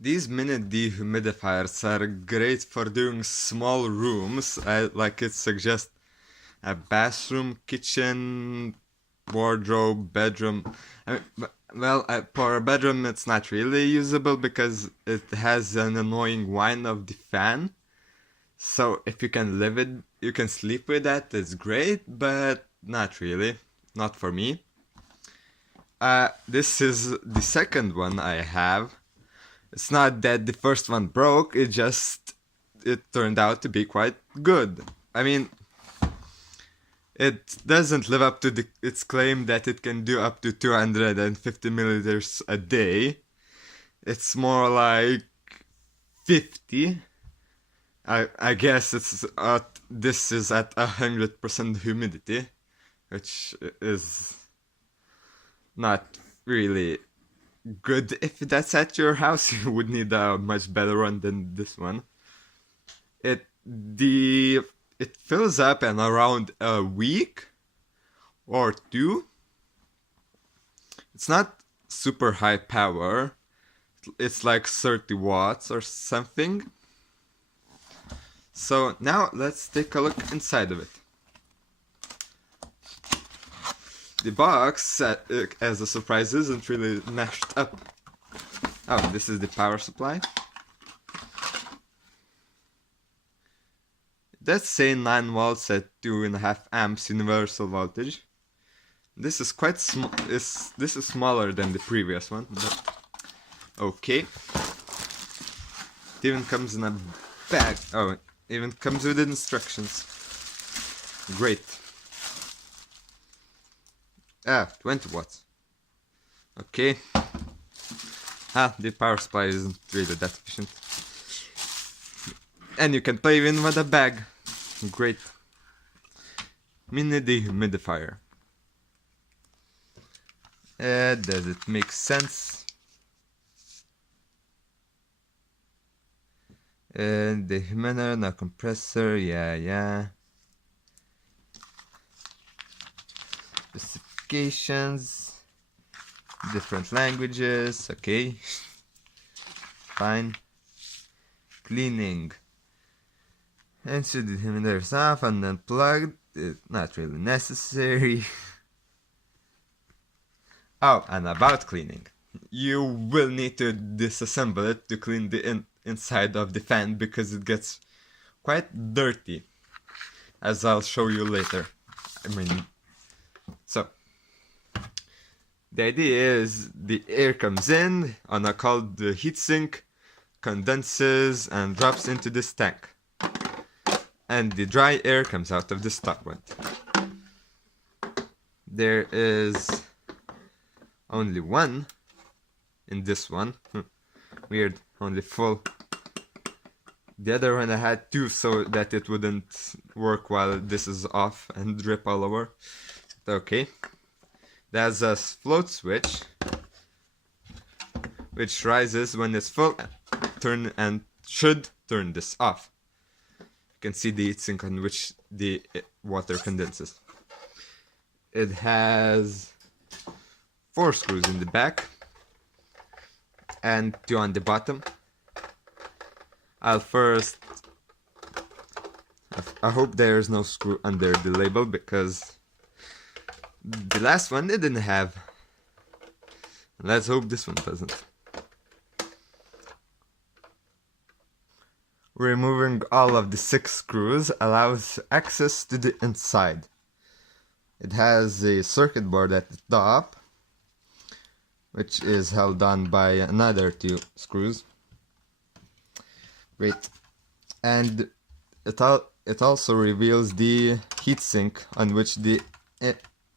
These mini dehumidifiers are great for doing small rooms, like it suggests a bathroom, kitchen, wardrobe, bedroom. For a bedroom it's not really usable because it has an annoying whine of the fan. So if you can live it, you can sleep with that, it's great, but not really. Not for me. This is the second one I have. It's not that the first one broke, it turned out to be quite good. I mean, it doesn't live up to its claim that it can do up to 250 milliliters a day. It's more like 50. I guess this is at 100% humidity, which is not really good. If that's at your house, you would need a much better one than this one. It fills up in around a week or two. It's not super high power. It's like 30 watts or something. So now let's take a look inside of it. The box, as a surprise, isn't really mashed up. Oh, this is the power supply. It does say 9 volts at 2.5 amps universal voltage. This is quite small. This is smaller than the previous one, but okay. It even comes in a bag. Oh, it even comes with instructions. Great. 20 watts. Okay. The power supply isn't really that efficient. And you can play even with a bag. Great. Mini dehumidifier. Does it make sense? Dehumidifier, no compressor, yeah. Specifications, different languages, okay. Fine. Cleaning. And should the dehumidifier off and unplugged? It's not really necessary. Oh, and about cleaning. You will need to disassemble it to clean the inside of the fan because it gets quite dirty, as I'll show you later. So the idea is the air comes in on a cold heatsink, condenses and drops into this tank, and the dry air comes out of this top one. There is only one in this one. Weird, only full. The other one I had two so that it wouldn't work while this is off and drip all over. Okay. There's a float switch which rises when it's full and should turn this off. You can see the heatsink on which the water condenses. It has 4 screws in the back and 2 on the bottom. I hope there's no screw under the label because the last one it didn't have. Let's hope this one doesn't. Removing all of the 6 screws allows access to the inside. It has a circuit board at the top, which is held on by another 2 screws. Great. And it also reveals the heatsink on which the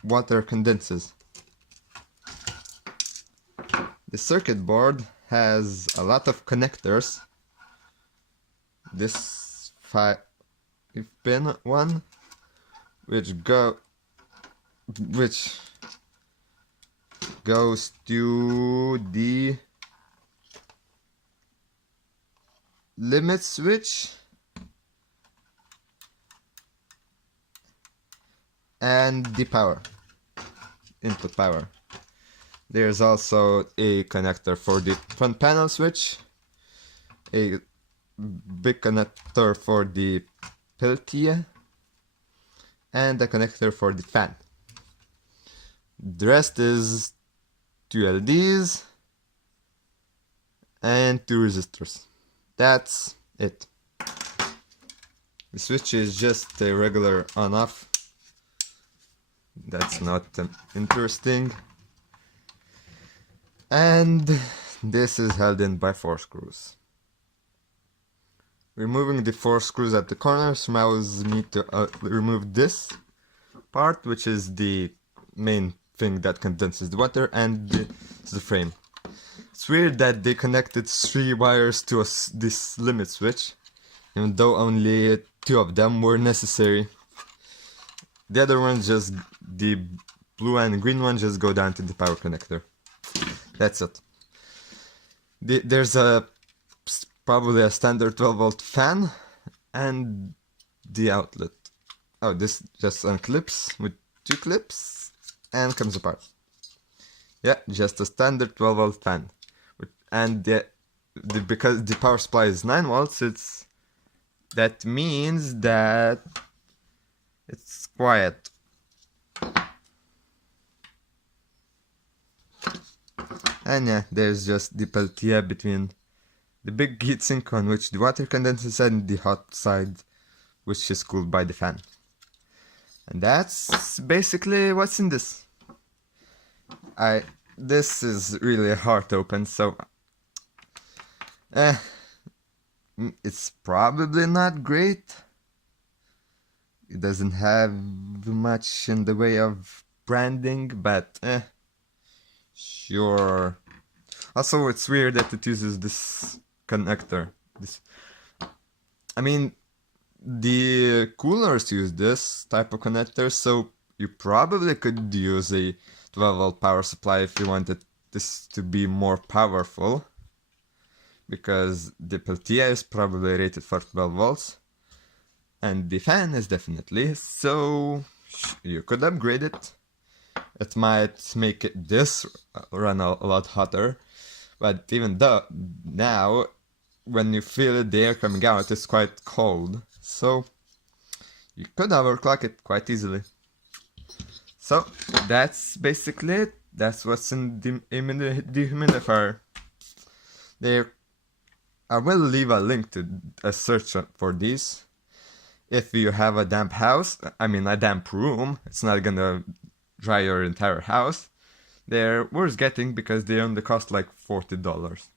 water condenses. The circuit board has a lot of connectors. This 5-pin one, which goes to the limit switch and the power, input power. There's also a connector for the front panel switch a big connector for the Peltier, and a connector for the fan. The rest is 2 LEDs and 2 resistors. That's it. The switch is just a regular on-off. That's not interesting. And this is held in by 4 screws. Removing the 4 screws at the corners allows me to remove this part, which is the main thing that condenses the water, and the frame. It's weird that they connected 3 wires to this limit switch, even though only 2 of them were necessary. The other ones, just the blue and green one, just go down to the power connector. That's it. There's probably a standard 12-volt fan and the outlet. Oh, this just unclips with 2 clips and comes apart. Yeah, just a standard 12-volt fan. And because the power supply is 9 volts, that means that it's quiet. And yeah, there's just the Peltier between the big heatsink on which the water condenses and the hot side, which is cooled by the fan. And that's basically what's in this. This is really hard to open, so it's probably not great. It doesn't have much in the way of branding, but sure. Also, it's weird that it uses this connector. I mean, the coolers use this type of connector, so you probably could use a 12-volt power supply if you wanted this to be more powerful, because the Peltier is probably rated for 12 volts, and the fan is definitely, so you could upgrade it. It might make this run a lot hotter, but even though now, when you feel the air coming out, it's quite cold, so you could overclock it quite easily. So that's basically it. That's what's in the dehumidifier. I will leave a link to a search for these. If you have a damp house, I mean a damp room, it's not gonna dry your entire house. They're worth getting because they only cost like $40.